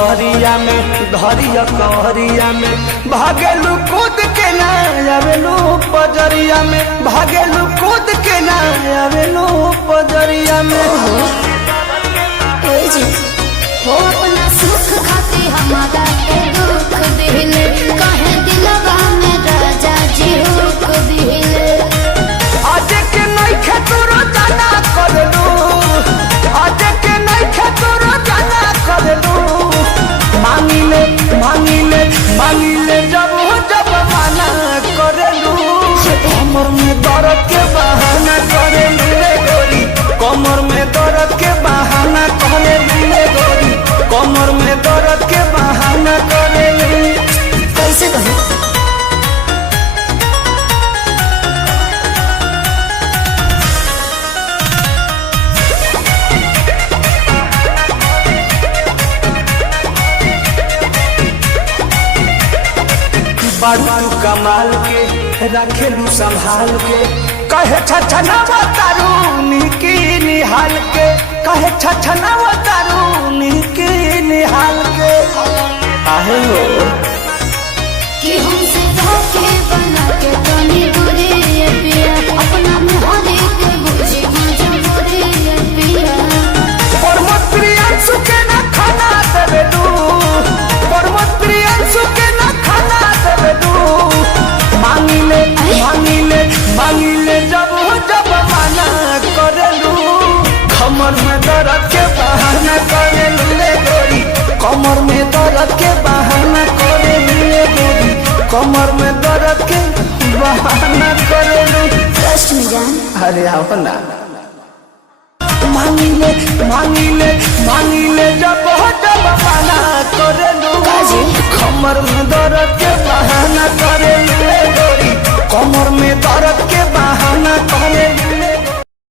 सहरिया में धरिया कहरिया में भागेलू कूद के ना आवेलू पजरिया में भागेलू कूद के ना आवेलू पजरिया में हो अपना सुख खाती हमारा के दुख दिले कहे दिलवा में राजा जी हुक दिले आज के नहीं खेतुरो जाना करलू आज के नहीं खेतुरो जाना करलू मांगिले मांगिले मांगिले जब जब माना करलू कमर में दर्द के बहाना करलू रे गोरी कमर में दर्द के बहाना करलू रे गोरी कमर में दर्द के बहाना करलू कैसे कहे बारू कमाल के रखेलू संभाल के कहे छछना तारू निकी निहाल के कहे छछना तारू निकी निहाल के आहे हो कि हमसे धोखे बना के तनी दूरी ये पिया अपना में हरे के बुझी मजबूरी ये पिया और मत प्रियांशु के ना खाना देबेलू और मत प्रियांशु के ना खाना देबेलू मांगिले मांगिले मांगिले जब जब माना करेलू कमर में दर्द के बहाना करेलू रे गोरी कमर में दर्द के बहाना करेलू रे गोरी कमर में दर्द के बहाना करेलू ट्रस्ट में जान अरे आओ ना मांगिले मांगिले मांगिले जब जब माना